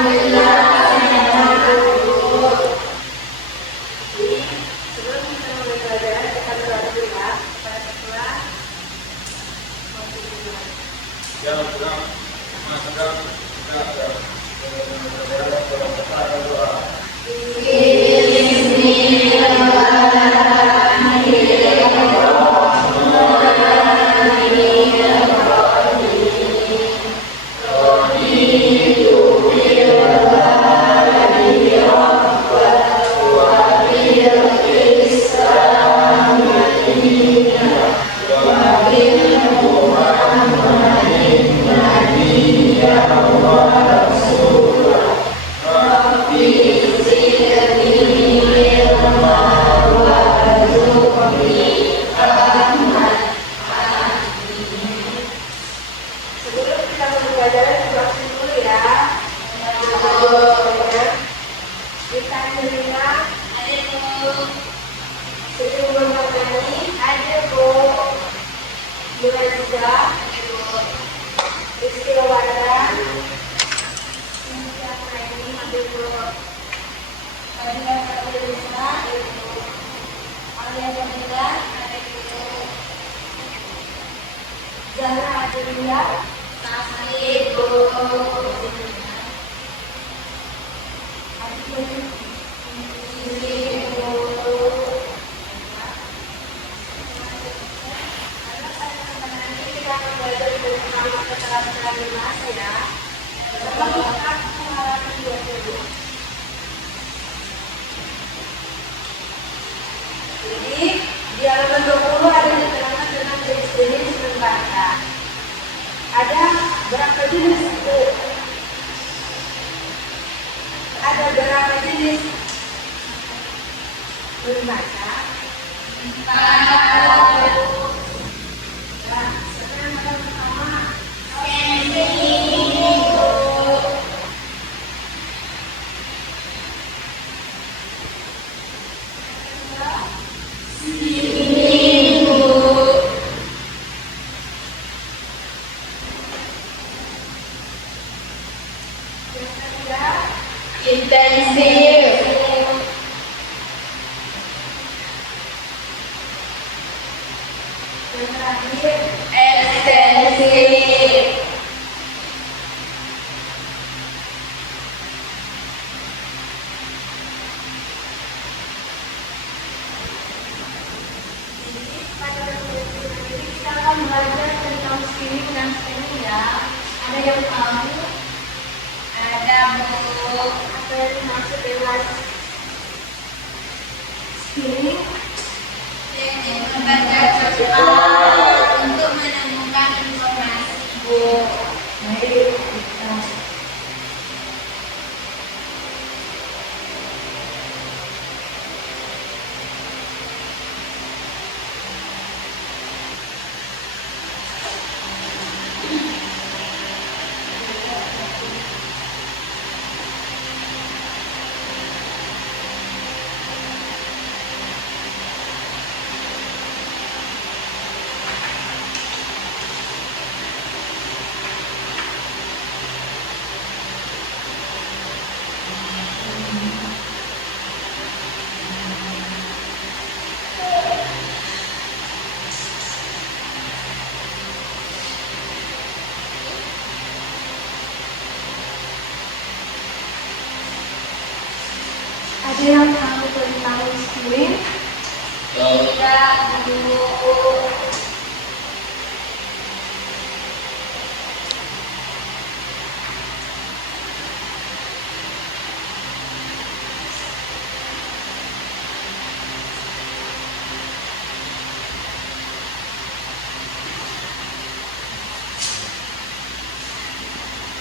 Sebelum kita mulai belajar, kita berdoa dulu ya kepada Tuhan. Sebelum kita mulai belajar, berdoa dulu ya. Kita menerima sejumlah materi, ada Bu Nurhaliza, Rizky Lawanda, siapa ini? Ada Bu Fadila Fadilisa, Alia Fadila, ada Bu Zahra Adelia, Ibu Jadi di halaman 20 ada keterangan tentang jenis-jenis membaca. Ada berapa jenis itu? Ada berapa jenis membaca? 4. Nah, sekarang yang pertama intensif, yang terakhir ekstensif, pada video ini kita akan belajar tentang skimming dan scanning ya. Ada yang tahu ada Bu apa yang dimaksud dengan skimming? yang membaca cepat untuk menemukan informasi. Bu, Baik, kita ada yang tahu tentang skimming? tidak Bu.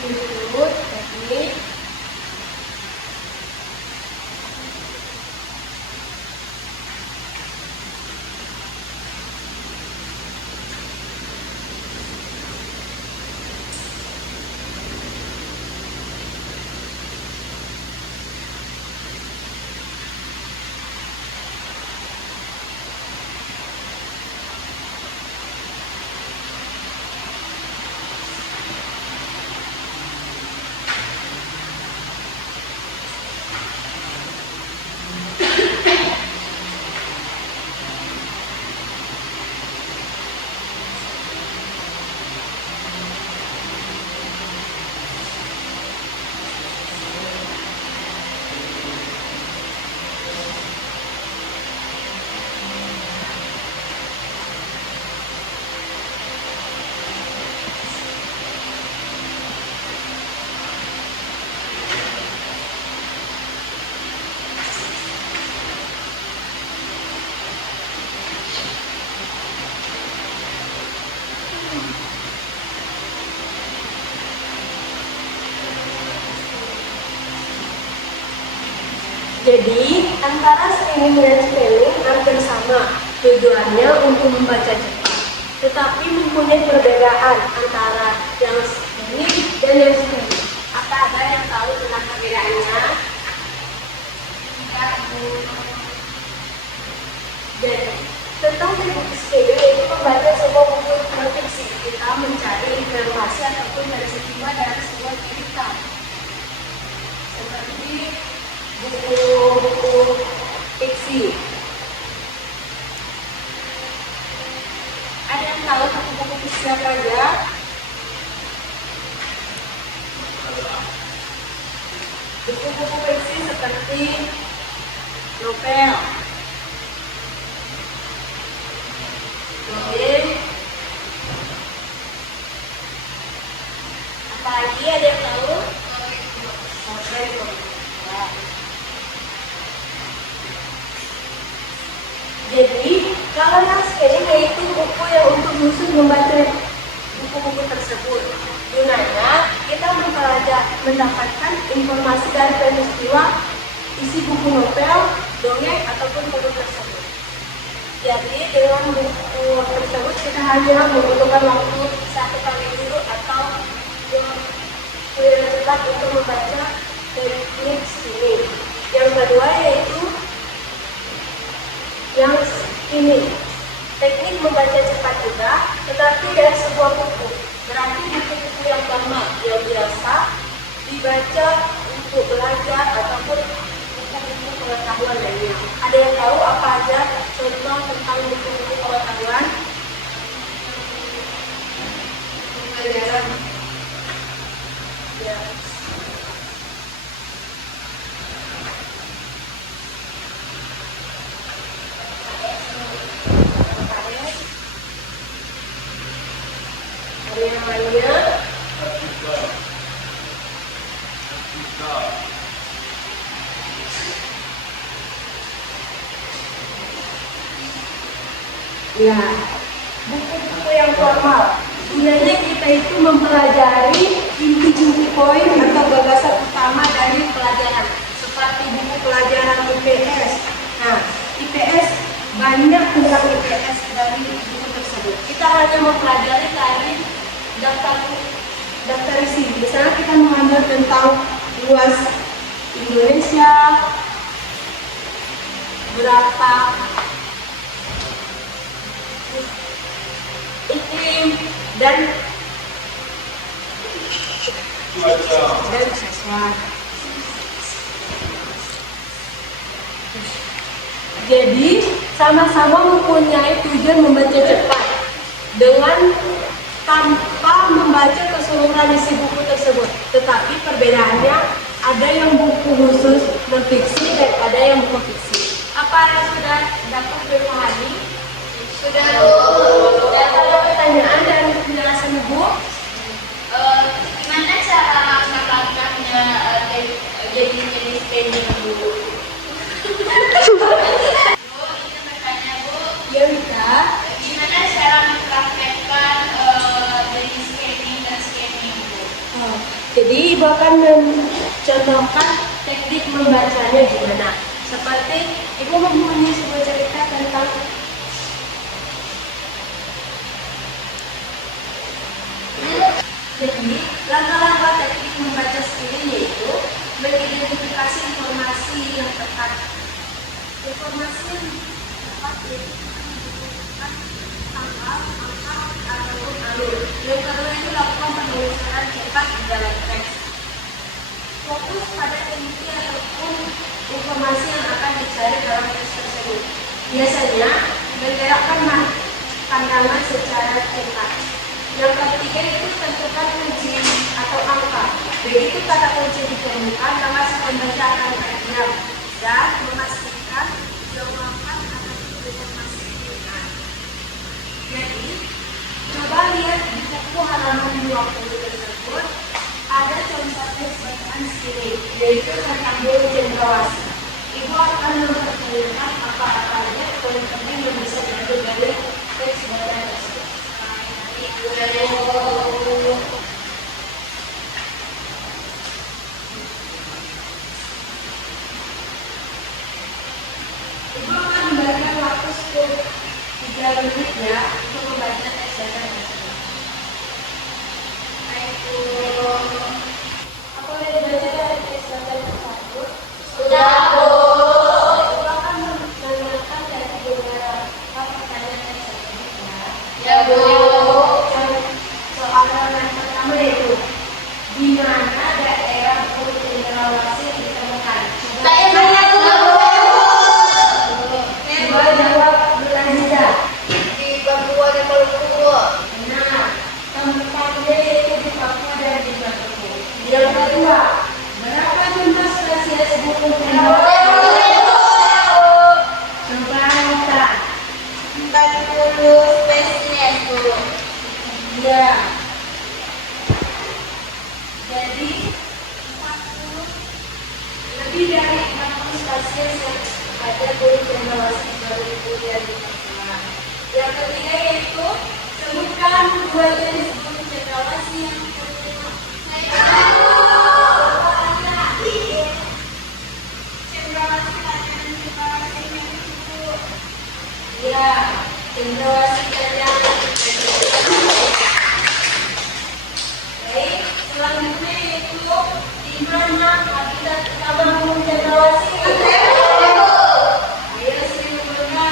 Berikut teknik Jadi, antara screening dan spelling hampir sama. Tujuannya untuk membaca cepat. Tetapi mempunyai perbedaan antara yang screening dan yang spelling. Apa ada yang tahu tentang perbedaannya? Tidak, Bu. Jadi, tentang buku screening yaitu membaca sebuah buku non-fiksi. Kita mencari informasi ataupun dari sejumlah dari sebuah cerita. Seperti buku fiksi. Ada yang tahu buku-buku fiksi apa aja? Buku-buku fiksi seperti novel, dongeng, apa lagi ada yang tahu? Potret. Jadi, kalau yang spelling yaitu buku yang untuk khusus membaca buku-buku tersebut. Gunanya, kita mendapatkan informasi dari peristiwa isi buku novel, dongeng, ataupun buku tersebut. Jadi, dengan buku tersebut kita hanya membutuhkan waktu 1 kali dulu atau cepat untuk membaca teknik ini. Yang kedua yaitu yang ini, teknik membaca cepat juga, tetapi dari sebuah buku. Berarti buku-buku yang lama yang biasa dibaca untuk belajar ataupun buku-buku pengetahuan lainnya. Ada yang tahu apa aja contoh tentang buku-buku pengetahuan? Pelajaran. Ya. Ada yang lainnya? Ya, buku-buku yang formal. Gunanya kita itu mempelajari inti-inti poin atau gagasan utama dari pelajaran. Seperti buku pelajaran IPS. Nah, IPS banyak tentang IPS dari buku tersebut. Kita hanya mempelajari dari daftar isi. Misalnya kita mengambil tentang luas Indonesia, berapa iklim dan siswa. Jadi sama-sama mempunyai tujuan membaca cepat dengan tanpa membaca keseluruhan isi buku tersebut. Tetapi perbedaannya ada yang buku khusus non-fiksi dan ada yang buku fiksi. Apa yang sudah dapat dipahami? Sudah, Bu. Ada pertanyaan dan penjelasan Bu? Gimana cara mengembangkannya jadi jenis pending, Bu? Bu, itu bertanya, Bu. Ya bisa. Gimana cara mempraktekkan jenis scanning dan scanning, Bu? Jadi Ibu akan mencontohkan teknik membacanya gimana. Seperti Ibu mempunyai sebuah cerita tentang jadi langkah-langkah teknik membaca sendiri yaitu mengidentifikasi informasi yang tepat. Informasi yang tepat yaitu menunjukkan tanggal, angka, ataupun alur. Yang kedua itu lakukan penelusuran cepat di dalam teks. Fokus pada inti ataupun informasi yang akan dicari dalam teks tersebut. Biasanya menggerakkan pandangan secara cepat. Yang ketiga itu tentukan kunci atau angka. Begitu kata kunci ditemukan, maka si pembaca akan terdiam dan memastikan jawaban akan informasi pilihan. Jadi, coba lihat di buku halaman 20 tersebut ada contoh teks bacaan sini, yaitu tentang guru cendrawasih. Ibu akan mempertanyakan apa-apa aja poin penting yang bisa diambil dari teks bacaan tersebut. 3 menit ya untuk membaca teks data tersebut. Apa boleh dibaca teks data tersebut? Sudah, Bu. Silakan menanyakan dari beberapa pertanyaan teks tersebut ya. Ya, Bu. Soal yang pertama yaitu di mana daerah Pulau Cendrawasih ditemukan? Saya nanya dulu. Coba jawab Nurhaliza. Di Papua dan Maluku. Nah, tempatnya yaitu di Papua dan di Maluku. Yang kedua, berapa jumlah spesies burung cendrawasih? Coba Rita. 40 spesies, Bu. Iya. Jadi 40 lebih dari 40 spesies yang ada burung cendrawasih baru kemudian di Papua. Yang ketiga yaitu sebutkan 2 jenis burung cendrawasih yang terkenal. Ya, cendrawasih kanyang. Baik, selanjutnya yaitu di mana habitat utama burung cendrawasih? Ayo Sri Purna.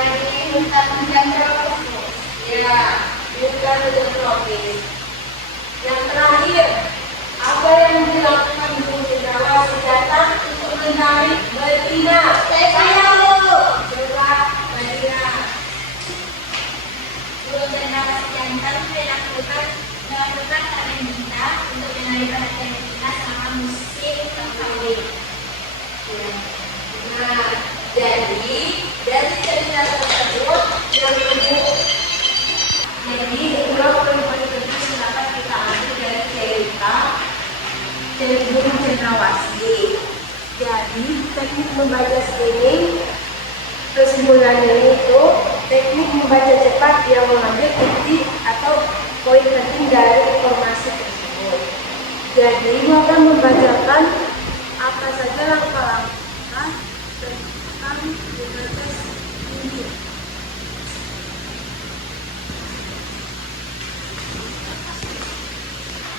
Di hutan hujan tropis. Ya, bukan hutan tropis. Yang terakhir, apa yang dilakukan burung cendrawasih datang untuk mencari betina? Saya Bu. Coba betina. Burung cendrawasih jantan melakukan taring bintang untuk menarik perhatian kita selama musim kawin. Nah, jadi dari cerita tersebut yang ibu, jadi itulah poin-poin penting yang dapat kita ambil dari cerita burung cendrawasih. Jadi teknik membaca screening kesimpulannya itu teknik membaca cepat yang mengambil inti atau poin penting dari informasi tersebut. Jadi ibu akan membacakan apa saja langkah-langkah tentang membaca ini.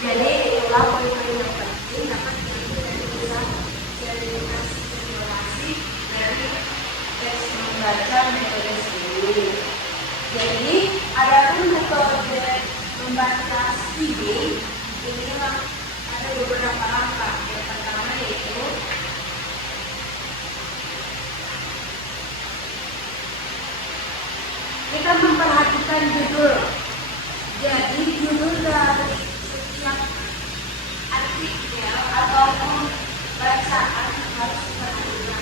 Jadi itulah poin-poin yang penting dapat diambil dari tulisan cerita simulasi dari teks membaca metode screening. Jadi ada pun metode membaca screening ini ada beberapa langkah. Yang pertama yaitu kita memperhatikan judul. Jadi judul dari setiap artikel ataupun bacaan harus diperhatikan.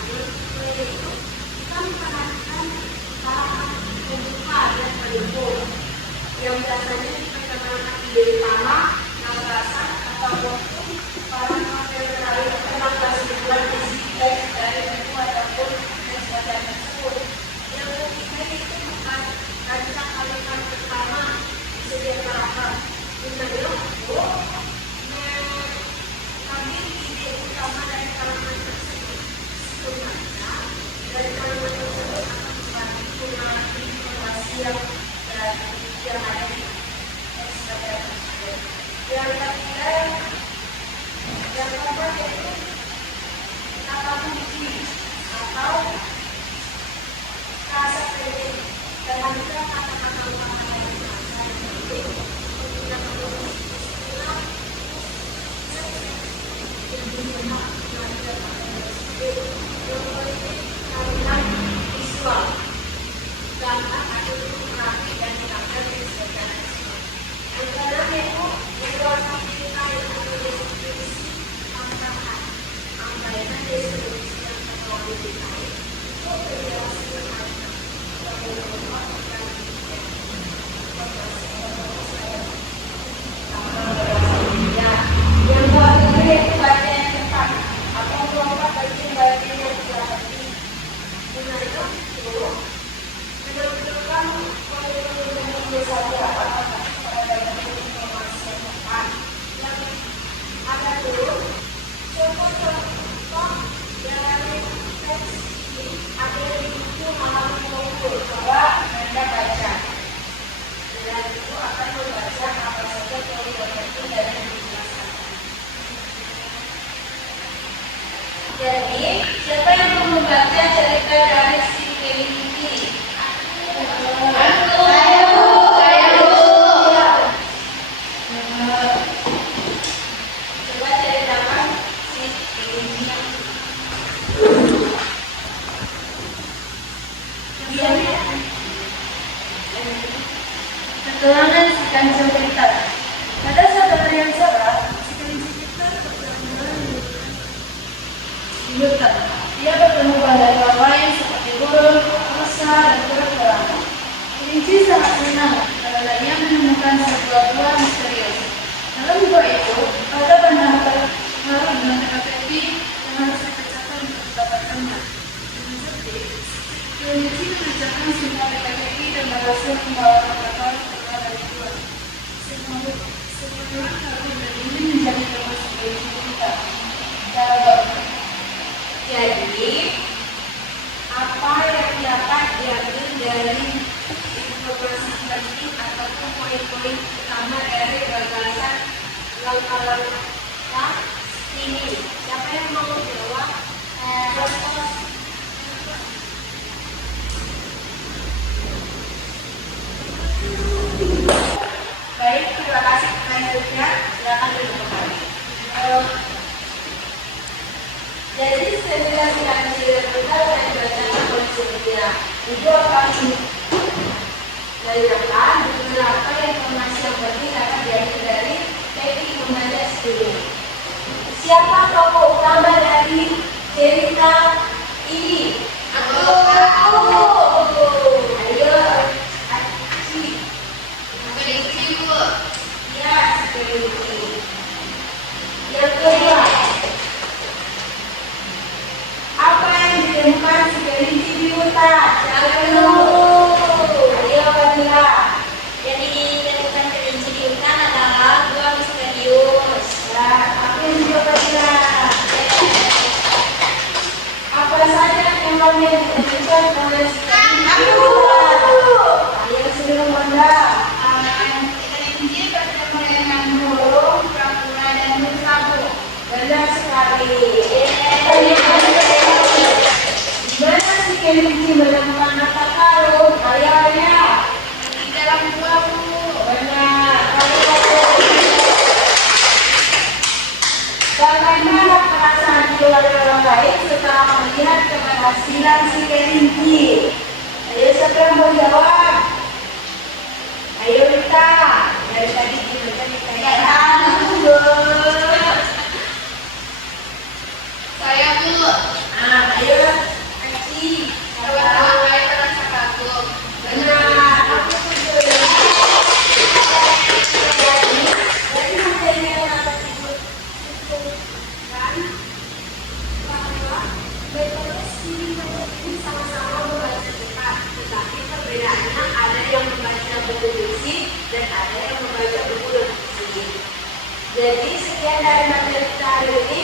Yaitu kita memperhatikan halaman pembuka dan penutup yang biasanya diperkenalkan di utama, nagasan ataupun para materi terakhir tentang kesimpulan isi teks dari buku ataupun teks bacaan tersebut. Yang ketiga itu bukan baca kalimat pertama di setiap paragraf. Misalnya, mengambil ide utama dari kalimat tersebut. Sebenarnya dari kalimat tersebut akan membantu mengalami informasi yang ada di teks bacaan tersebut. Yang ketiga, yang keempat yaitu kata kunci atau kata penting dan juga kata-kata utama yang sangat penting untuk dapat istilah yang digunakan dalam kalimat tersebut. Yang penting kalimat visual, gambar atau grafik dan gambar yang disediakan. Yang keenam yaitu membuat cerita yang berdeskripsi angkaan, angkainan deskripsi yang terlalu detail untuk penjelasan yang keempat yaitu baca yang cepat atau kelompok bagian bagian yang dilewati. Dengan itu, menentukan poin-poin saja apakah pada informasi yang tepat. Yang ada dulu contoh-contoh dari teks ini ada di buku halaman 20. Coba kita baca. Dan itu akan membaca apa saja poin-poin penting dari buku kelas 1. Jadi, siapa yang mau membaca cerita dari si Kelinci? Coba ceritakan si Kelinci. Keterangan si kancing pintar. Pada saat hari yang cerah, si kelinci pintar berjalan di hutan. Dia bertemu banyak hewan lain seperti burung, rusa, dan kura-kura. Kelinci sangat senang karena ia menemukan sebuah gua misterius. Dalam gua itu ada banyak hal dengan teka-teki yang harus dipecahkan untuk mendapatkannya. Dengan cerdik, kelinci mengerjakan semua teka-teki dan berhasil membawa kapal keluar dari gua. Semua hewan dan ini menjadi termasuk kelinci kita. Cara baru. Jadi, apa yang dapat diambil dari informasi penting ataupun poin-poin utama dari gagasan langkah-langkah ini? Siapa yang mau jawab? Baik, terima kasih. Selanjutnya, silakan duduk kembali. Jadi setelah dikaji kita akan dibacakan oleh Sylvia. Itu akan dijelaskan beberapa informasi yang penting akan diambil dari teknik membaca studi. Siapa tokoh utama dari cerita ini? Aku. Ayo, Aci. Kelinci, Bu. Ya, kelinci. Yang kedua. Apa yang ditemukan si kelinci di hutan? Ayo, Fadila. Jadi ditemukan kelinci di hutan adalah gua misterius. Ya, apa yang juga Fadila? Apa saja hewan yang ditemukan oleh si kelinci di hutan? Ayo, sebelum Bunda. Kelinci bertemu dengan burung, kura-kura, dan merpati. Benar sekali. Di mana si kelinci menemukan mata karung? Ayahnya. Di dalam gua, Bu. Benar. Bagaimana perasaan keluarga orang lain setelah melihat keberhasilan si kelinci? Ayo siapa yang mau jawab? Ayo Rita. Dari tadi kita ditanya dulu. Saya, Bu. Nah, ayo Aci. Teman-teman saya merasa kagum. Benar. Aku setuju. Jadi materi yang dapat disebutkan bahwa metode studi ini sama-sama membaca cepat, tetapi perbedaannya ada yang membaca buku fiksi dan ada yang membaca buku non-fiksi. Jadi sekian dari materi kita hari ini.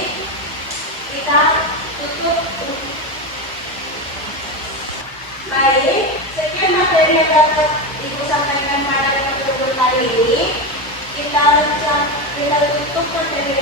Kita tutup. Baik, sekian materi yang dapat Ibu sampaikan pada pertemuan kali ini. Kita tutup materi